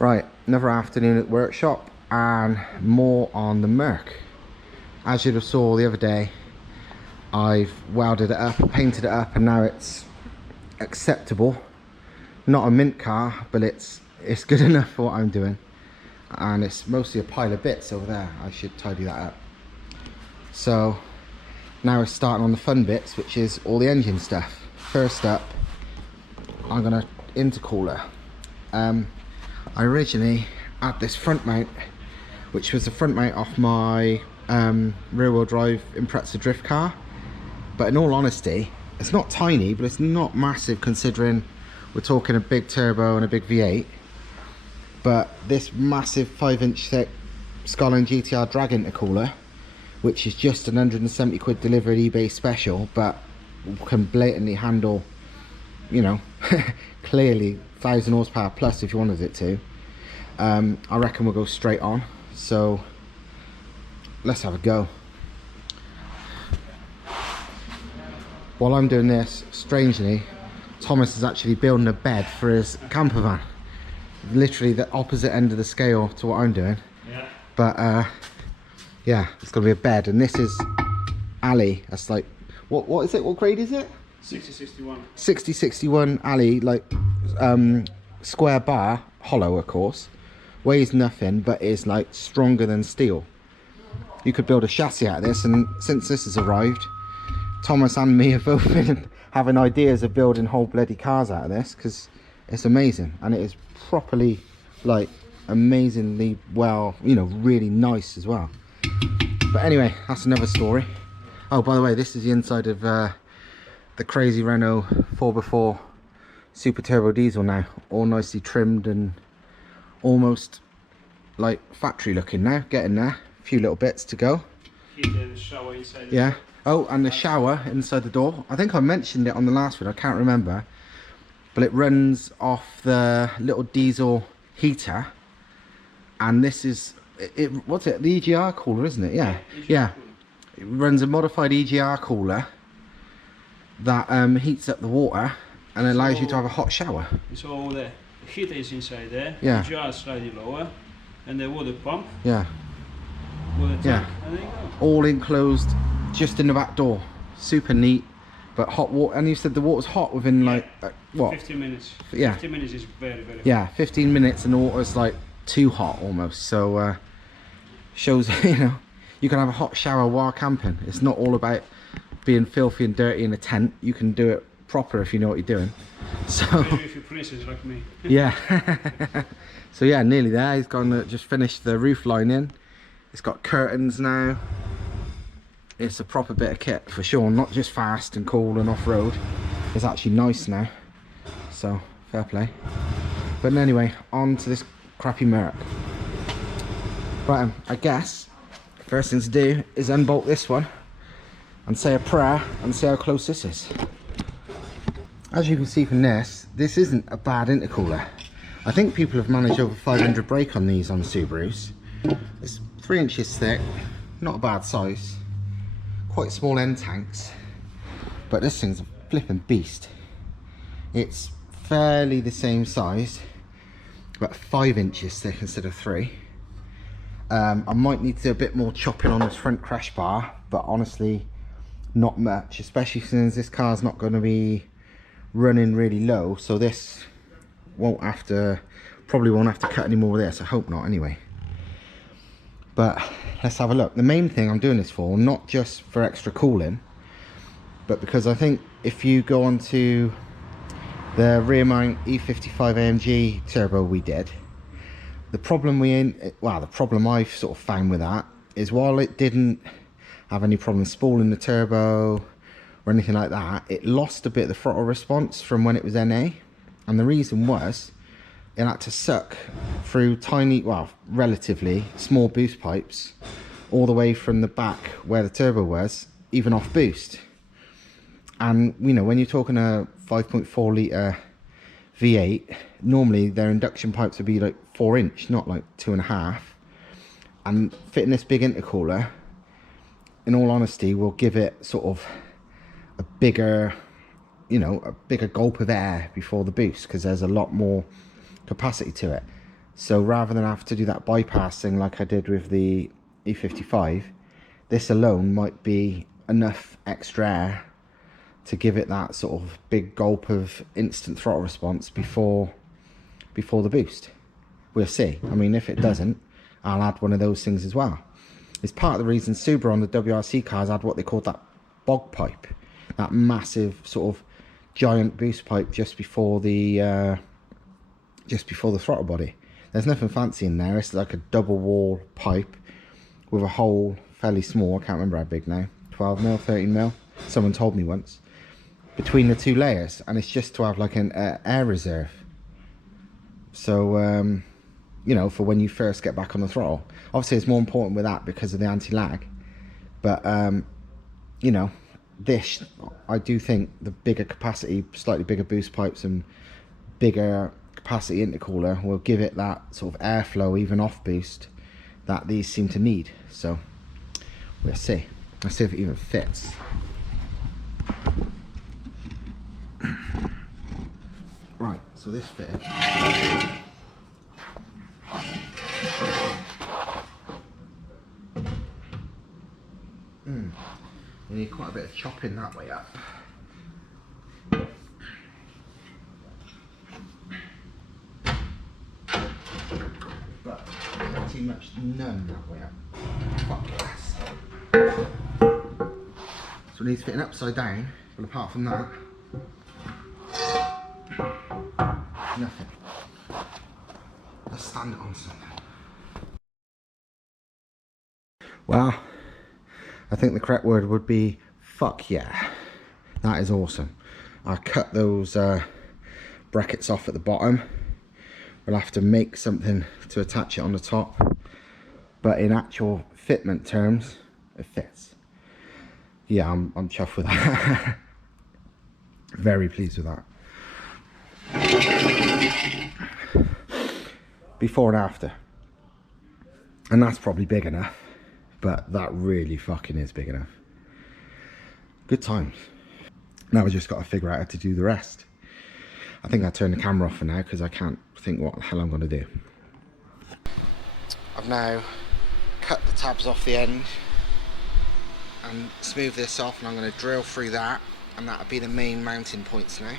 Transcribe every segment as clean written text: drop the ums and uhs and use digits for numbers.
Right, another afternoon at the workshop and more on the Merc. As you'd have saw the other day, I've welded it up, painted it up, and now it's acceptable. Not a mint car, but it's good enough for what I'm doing. And it's mostly a pile of bits over there. I should tidy that up. So now we're starting on the fun bits, which is all the engine stuff. First up, I'm gonna intercooler. I originally had this front mount, which was the front mount off my rear wheel drive Impreza drift car, but in all honesty it's not tiny, but it's not massive considering we're talking a big turbo and a big V8. But this massive 5-inch thick Skyline GT-R drag intercooler, which is just an 170 quid delivered eBay special, but can blatantly handle, you know, clearly 1000 horsepower plus if you wanted it to. I reckon we'll go straight on, so let's have a go. While I'm doing this, strangely, Thomas is actually building a bed for his camper van, literally the opposite end of the scale to what I'm doing. Yeah. But yeah, it's gonna be a bed, and this is alley. That's like, what is it? What grade is it? 6061. 6061 alley, like square bar, hollow of course, weighs nothing, but is like stronger than steel. You could build a chassis out of this, and since this has arrived, Thomas and me have both been having ideas of building whole bloody cars out of this, because it's amazing, and it is properly, like, amazingly well, you know, really nice as well. But anyway, that's another story. Oh, by the way, this is the inside of the crazy Renault 4x4 super turbo diesel now, all nicely trimmed and almost like factory looking now, getting there. A few little bits to go. The shower inside. Yeah. Oh, and the shower inside the door. I think I mentioned it on the last one, I can't remember, but it runs off the little diesel heater, and this is what's it, the EGR cooler, isn't it? Yeah, yeah. It runs a modified EGR cooler that heats up the water and allows you to have a hot shower. So the heater is inside there. Yeah. The jar is slightly lower, and the water pump. Yeah. Water tank, Yeah. and there you go. All enclosed just in the back door. Super neat, but hot water. And you said the water's hot within like what? 15 minutes. Yeah. 15 minutes is very Yeah, 15 minutes and the water's like too hot almost. So shows, you know, you can have a hot shower while camping. It's not all about being filthy and dirty in a tent. You can do it proper if you know what you're doing. So if you're princess like me. yeah. So yeah, nearly there. He's gonna just finish the roof lining. It's got curtains now. It's a proper bit of kit for sure, not just fast and cool and off-road. It's actually nice now, so fair play. But anyway, on to this crappy Merc. Right, I guess first thing to do is unbolt this one and say a prayer and see how close this is. As you can see from this isn't a bad intercooler. I think people have managed over 500 brake on these on Subarus. It's 3 inches thick, not a bad size. Quite small end tanks, but this thing's a flipping beast. It's fairly the same size, but 5 inches thick instead of 3. I might need to do a bit more chopping on this front crash bar, but honestly not much, especially since this car's not going to be running really low, so this probably won't have to cut any more of this. I hope not anyway. But let's have a look. The main thing I'm doing this for, not just for extra cooling, but because I think if you go onto the rear mount E55 AMG turbo we did, the problem I've sort of found with that is, while it didn't have any problem spooling the turbo or anything like that, it lost a bit of the throttle response from when it was NA, and the reason was it had to suck through tiny, well, relatively small boost pipes all the way from the back where the turbo was, even off boost. And you know, when you're talking a 5.4 litre V8, normally their induction pipes would be like 4 inch, not like 2.5. And fitting this big intercooler, in all honesty, will give it sort of a bigger, you know, a bigger gulp of air before the boost, because there's a lot more capacity to it. So rather than have to do that bypassing like I did with the E55, this alone might be enough extra air to give it that sort of big gulp of instant throttle response before the boost. We'll see. I mean, if it doesn't, I'll add one of those things as well. It's part of the reason Subaru on the WRC cars had what they called that bog pipe, that massive sort of giant boost pipe just before the throttle body. There's nothing fancy in there. It's like a double wall pipe with a hole fairly small. I can't remember how big now. 12 mil, 13 mil. Someone told me once. Between the two layers, and it's just to have like an air reserve. So, you know, for when you first get back on the throttle. Obviously, it's more important with that because of the anti-lag. But, you know, this, I do think the bigger capacity, slightly bigger boost pipes and bigger capacity intercooler will give it that sort of airflow, even off boost, that these seem to need. So, we'll see. Let's see if it even fits. Right, so this fitted. You need quite a bit of chopping that way up. But not too much none that way up. Fuck yes. So it needs fitting upside down, but apart from that, nothing. Let's stand it on something. Well, I think the correct word would be fuck yeah. That is awesome. I cut those brackets off at the bottom. We'll have to make something to attach it on the top. But in actual fitment terms, it fits. Yeah, I'm chuffed with that. Very pleased with that. Before and after, and that's probably big enough, but that really fucking is big enough. Good times. Now we just got to figure out how to do the rest. I think I'll turn the camera off for now because I can't think what the hell I'm going to do. I've now cut the tabs off the end and smooth this off, and I'm going to drill through that, and that'll be the main mounting points now.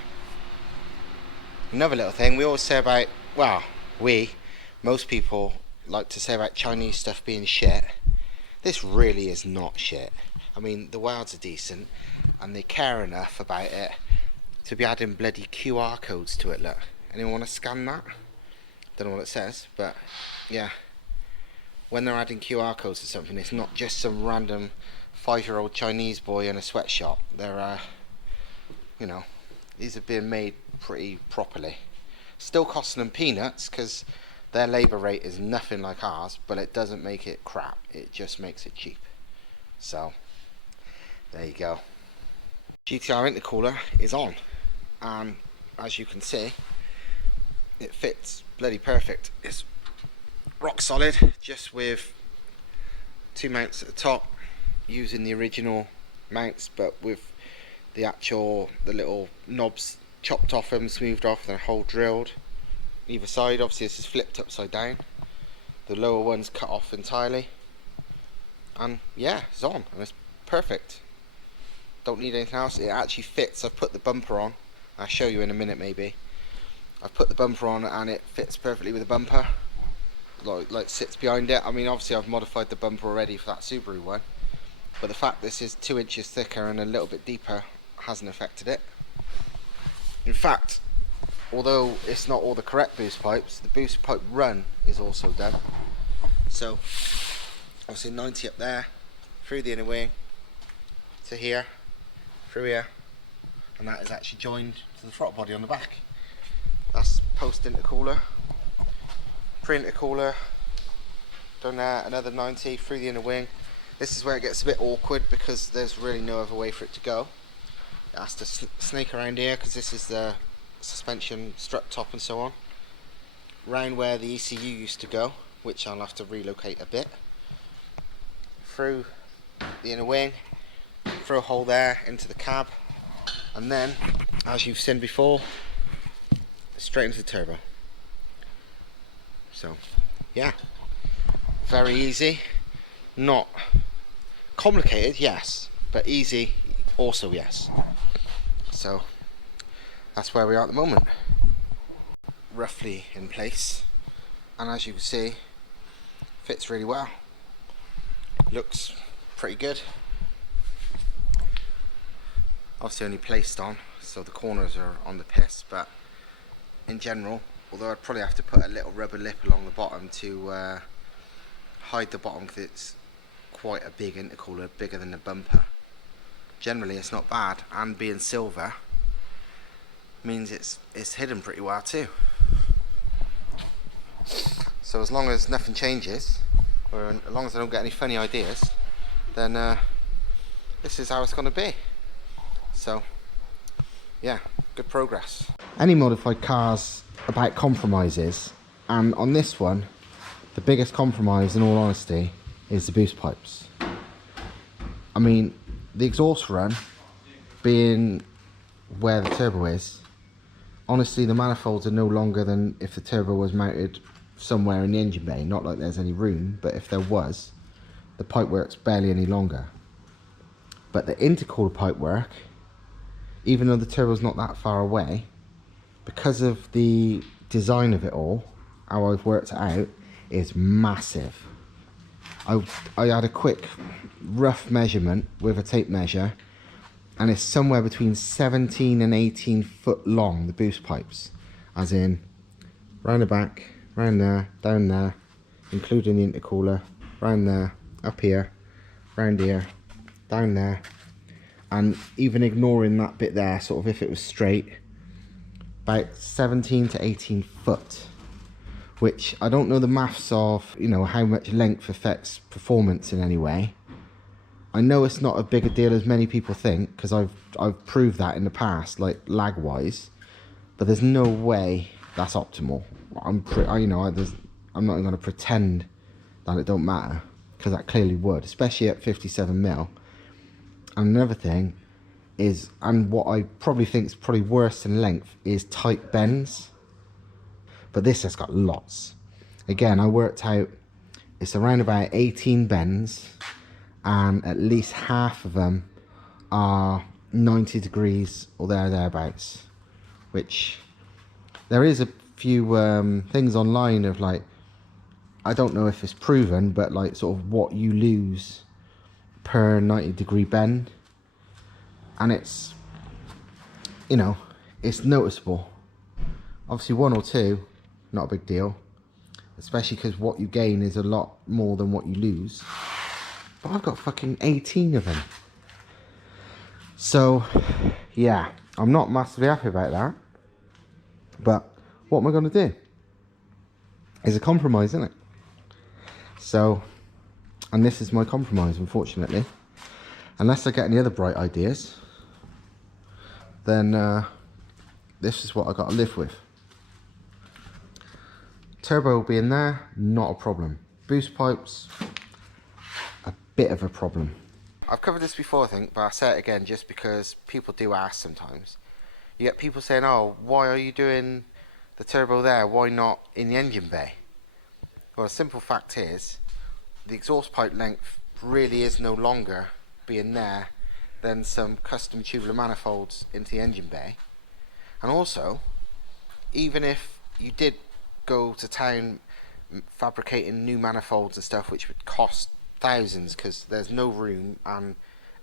Another little thing we always say about, well, most people like to say about Chinese stuff being shit. This really is not shit. I mean, the welds are decent and they care enough about it to be adding bloody QR codes to it. Look, anyone want to scan that? Don't know what it says, but yeah, when they're adding QR codes to something, it's not just some random 5-year-old Chinese boy in a sweatshop. They're you know, these are being made pretty properly. Still costing them peanuts because their labour rate is nothing like ours, but it doesn't make it crap, it just makes it cheap. So there you go. GT-R intercooler is on, and as you can see, it fits bloody perfect. It's rock solid, just with 2 mounts at the top, using the original mounts, but with the little knobs chopped off and smoothed off, and a hole drilled either side. Obviously this is flipped upside down, the lower one's cut off entirely, and yeah, it's on and it's perfect. Don't need anything else. It actually fits. I've put the bumper on, I'll show you in a minute maybe. I've put the bumper on and it fits perfectly with the bumper, like sits behind it. I mean, obviously I've modified the bumper already for that Subaru one, but the fact this is 2 inches thicker and a little bit deeper hasn't affected it. In fact, although it's not all the correct boost pipes, the boost pipe run is also done. So obviously 90 up there, through the inner wing to here, through here, and that is actually joined to the throttle body on the back. That's post intercooler, pre intercooler, done there, another 90 through the inner wing. This is where it gets a bit awkward because there's really no other way for it to go. It has to snake around here because this is the suspension strut top and so on, round where the ECU used to go, which I'll have to relocate a bit, through the inner wing, through a hole there into the cab, and then, as you've seen before, straight into the turbo. So yeah, very easy. Not complicated, yes, but easy also, yes. So that's where we are at the moment, roughly in place, and as you can see, fits really well, looks pretty good. Obviously only placed on, so the corners are on the piss, but in general, although I'd probably have to put a little rubber lip along the bottom to hide the bottom, because it's quite a big intercooler, bigger than the bumper. Generally it's not bad, and being silver means it's hidden pretty well too. So as long as nothing changes, or as long as I don't get any funny ideas, then this is how it's going to be. So yeah, good progress. Any modified car's about compromises, and on this one the biggest compromise, in all honesty, is the boost pipes. I mean, the exhaust run being where the turbo is, honestly the manifolds are no longer than if the turbo was mounted somewhere in the engine bay. Not like there's any room, but if there was, the pipework's barely any longer. But the intercooler pipework, even though the turbo's not that far away, because of the design of it all, how I've worked it out, is massive. I had a quick rough measurement with a tape measure, and it's somewhere between 17 and 18 foot long, the boost pipes, as in round the back, round there, down there, including the intercooler, round there, up here, round here, down there, and even ignoring that bit there, sort of if it was straight, about 17 to 18 foot, which I don't know the maths of, you know, how much length affects performance in any way. I know it's not a big a deal as many people think, because I've proved that in the past, like lag wise, but there's no way that's optimal. I'm not even going to pretend that it don't matter, because that clearly would, especially at 57 mil. And another thing is, and what I probably think is probably worse than length, is tight bends. But this has got lots. Again, I worked out it's around about 18 bends, and at least half of them are 90 degrees or thereabouts, which there is a few things online of, like, I don't know if it's proven, but like sort of what you lose per 90 degree bend, and it's, you know, it's noticeable. Obviously 1 or 2, not a big deal, especially because what you gain is a lot more than what you lose, but I've got fucking 18 of them. So yeah, I'm not massively happy about that, but what am I going to do? It's a compromise, isn't it? So, and this is my compromise, unfortunately. Unless I get any other bright ideas, then this is what I got to live with. Turbo will be in there, not a problem. Boost pipes, a bit of a problem. I've covered this before, I think, but I'll say it again just because people do ask sometimes. You get people saying, oh, why are you doing the turbo there? Why not in the engine bay? Well, the simple fact is, the exhaust pipe length really is no longer being there than some custom tubular manifolds into the engine bay. And also, even if you did go to town fabricating new manifolds and stuff, which would cost thousands because there's no room, and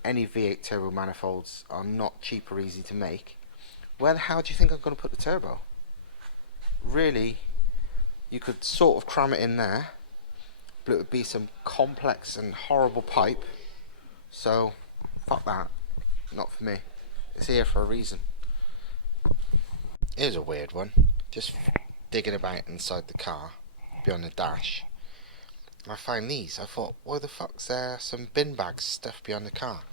any V8 turbo manifolds are not cheap or easy to make, where the hell do you think I'm going to put the turbo? Really, you could sort of cram it in there, but it would be some complex and horrible pipe. So fuck that, not for me. It's here for a reason. Here's a weird one. Just digging about inside the car, beyond the dash, I found these. I thought, why the fuck's there some bin bags stuffed behind the car?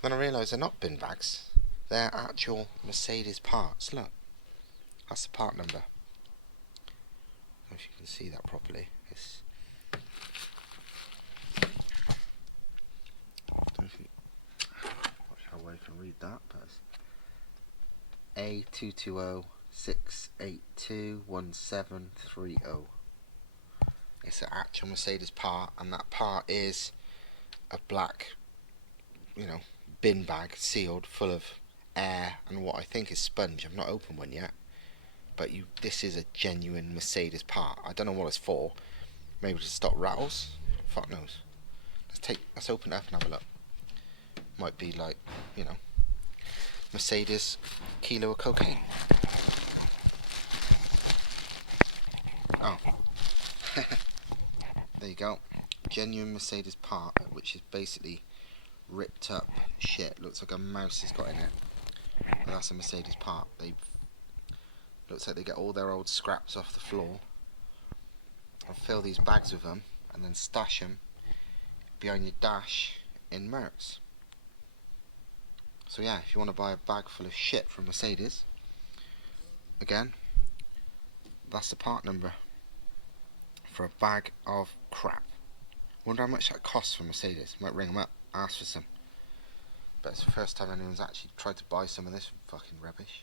Then I realised they're not bin bags, they're actual Mercedes parts. Look, that's the part number. I don't know if you can see that properly. It's, I don't know if you, watch how well you can read that, but it's A220-682-1730. It's an actual Mercedes part, and that part is a black, you know, bin bag sealed full of air and what I think is sponge. I've not opened one yet, but this is a genuine Mercedes part. I don't know what it's for. Maybe to stop rattles. Fuck knows. Let's open it up and have a look. Might be like, you know, Mercedes kilo of cocaine. Oh. There you go. Genuine Mercedes part, which is basically ripped up shit. Looks like a mouse has got in it. And that's a Mercedes part. Looks like they get all their old scraps off the floor and fill these bags with them and then stash them behind your dash in Mercs. So yeah, if you want to buy a bag full of shit from Mercedes, again, that's the part number for a bag of crap. Wonder how much that costs for Mercedes. Might ring them up, ask for some. But it's the first time anyone's actually tried to buy some of this fucking rubbish.